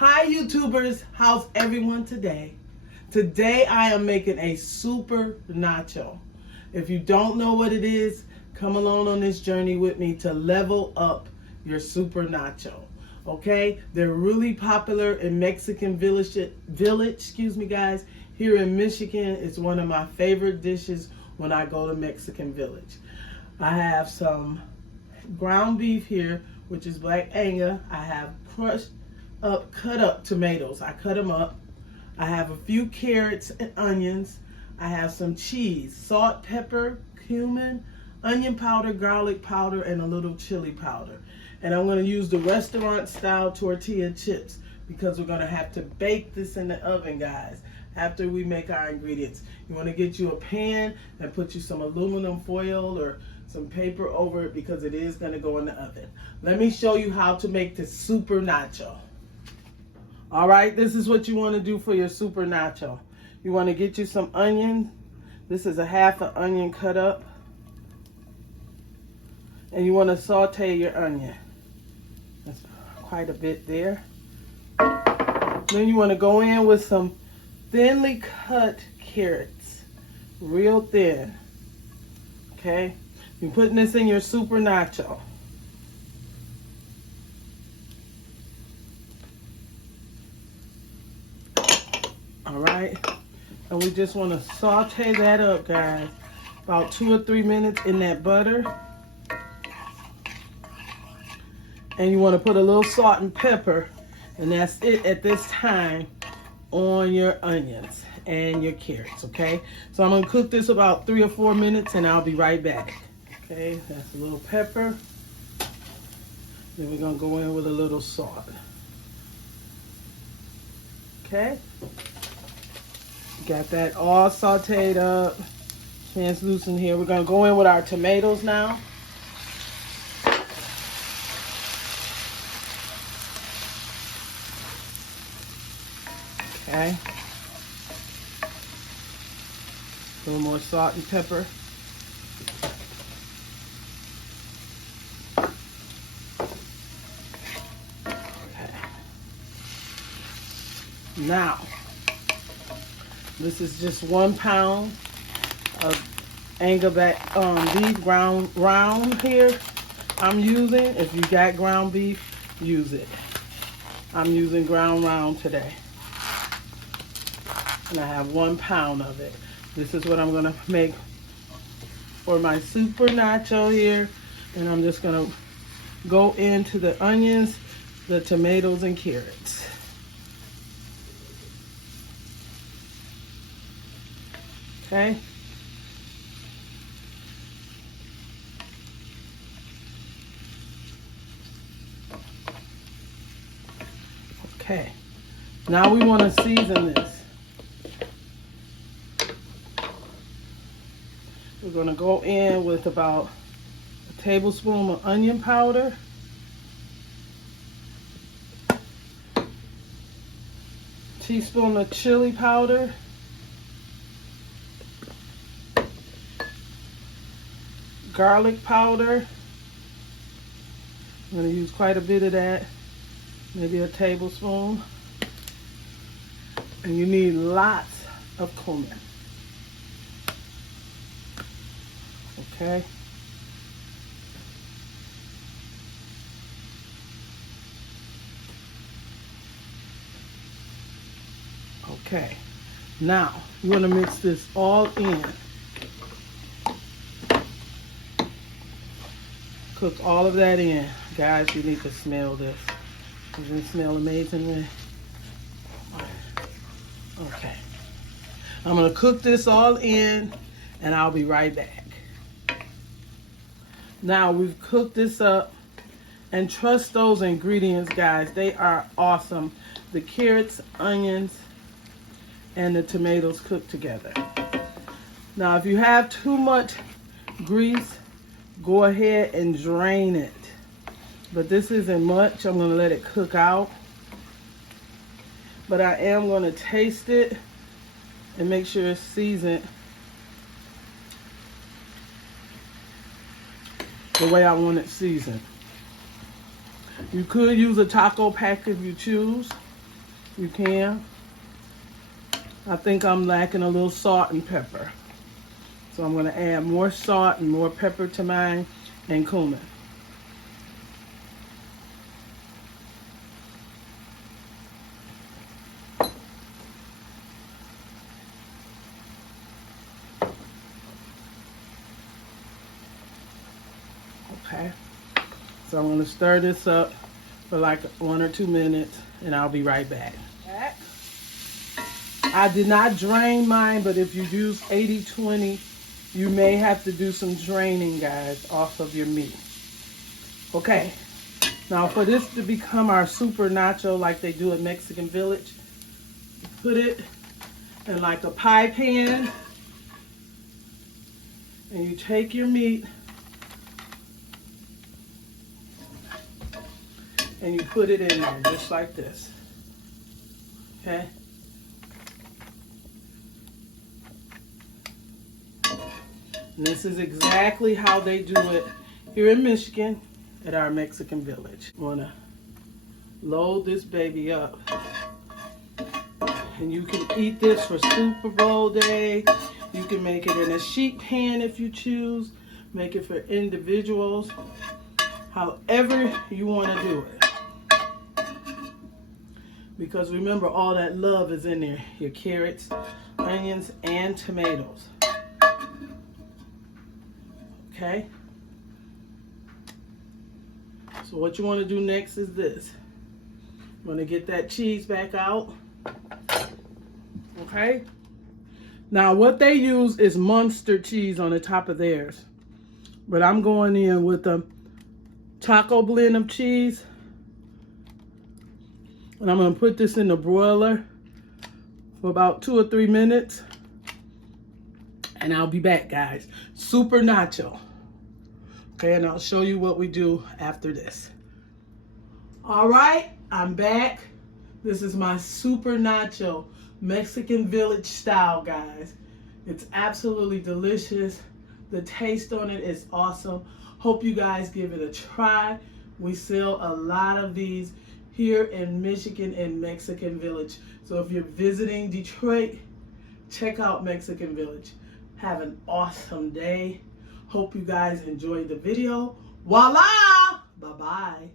Hi YouTubers, how's everyone today? Today I am making a super nacho. If you don't know what it is, come along on this journey with me to level up your super nacho. Okay? They're really popular in Mexican village, guys. Here in Michigan, it's one of my favorite dishes when I go to Mexican Village. I have some ground beef here, which is black Angus. I have cut up tomatoes. I cut them up. I have a few carrots and onions. I have some cheese, salt, pepper, cumin, onion powder, garlic powder, and a little chili powder. And I'm going to use the restaurant style tortilla chips because we're going to have to bake this in the oven, guys, after we make our ingredients. You want to get you a pan and put you some aluminum foil or some paper over it because it is going to go in the oven. Let me show you how to make this super nacho. All right, this is what you want to do for your super nacho. You want to get you some onion. This is a half an onion cut up. And you want to saute your onion. That's quite a bit there. Then you want to go in with some thinly cut carrots. Real thin. Okay? You're putting this in your super nacho. All right, and we just want to saute that up, guys, about 2 or 3 minutes in that butter. And you want to put a little salt and pepper, and that's it at this time on your onions and your carrots, okay? So I'm going to cook this about 3 or 4 minutes, and I'll be right back. Okay, that's a little pepper. Then we're going to go in with a little salt. Okay. Got that all sauteed up, translucent here. We're going to go in with our tomatoes now. Okay. A little more salt and pepper. Okay. Now, this is just 1 pound of Angus beef ground here. I'm using, if you got ground beef, use it. I'm using ground round today. And I have 1 pound of it. This is what I'm gonna make for my super nacho here. And I'm just gonna go into the onions, the tomatoes, and carrots. Okay. Okay. Now we want to season this. We're going to go in with about a tablespoon of onion powder. Teaspoon of chili powder. Garlic powder. I'm going to use quite a bit of that, maybe a tablespoon. And you need lots of cumin. Okay. Okay. Now, you want to mix this all in. Cook all of that in. Guys, you need to smell this. Doesn't it smell amazing? Okay. I'm going to cook this all in, and I'll be right back. Now, we've cooked this up, and trust those ingredients, guys. They are awesome. The carrots, onions, and the tomatoes cooked together. Now, if you have too much grease, go ahead and drain it. But this isn't much. I'm going to let it cook out. But I am going to taste it and make sure it's seasoned the way I want it seasoned. You could use a taco pack if you choose. You can. I think I'm lacking a little salt and pepper. So I'm gonna add more salt and more pepper to mine and cumin. Okay, so I'm gonna stir this up for like 1 or 2 minutes and I'll be right back. I did not drain mine, but if you use 80-20, you may have to do some draining, guys, off of your meat. Okay, now for this to become our super nacho like they do at Mexican Village, put it in like a pie pan and you take your meat and you put it in there just like this. Okay. And this is exactly how they do it here in Michigan at our Mexican Village. I'm gonna load this baby up. And you can eat this for Super Bowl day. You can make it in a sheet pan if you choose. Make it for individuals. However you want to do it. Because remember, all that love is in there. Your carrots, onions, and tomatoes. Okay? So what you want to do next is this. You want to get that cheese back out. Okay? Now what they use is Munster cheese on the top of theirs. But I'm going in with a taco blend of cheese. And I'm going to put this in the broiler for about 2 or 3 minutes. And I'll be back, guys. Super nacho. Okay, and I'll show you what we do after this. All right, I'm back. This is my super nacho, Mexican Village style, guys. It's absolutely delicious. The taste on it is awesome. Hope you guys give it a try. We sell a lot of these here in Michigan and Mexican Village. So if you're visiting Detroit, check out Mexican Village. Have an awesome day. Hope you guys enjoyed the video. Voila! Bye-bye.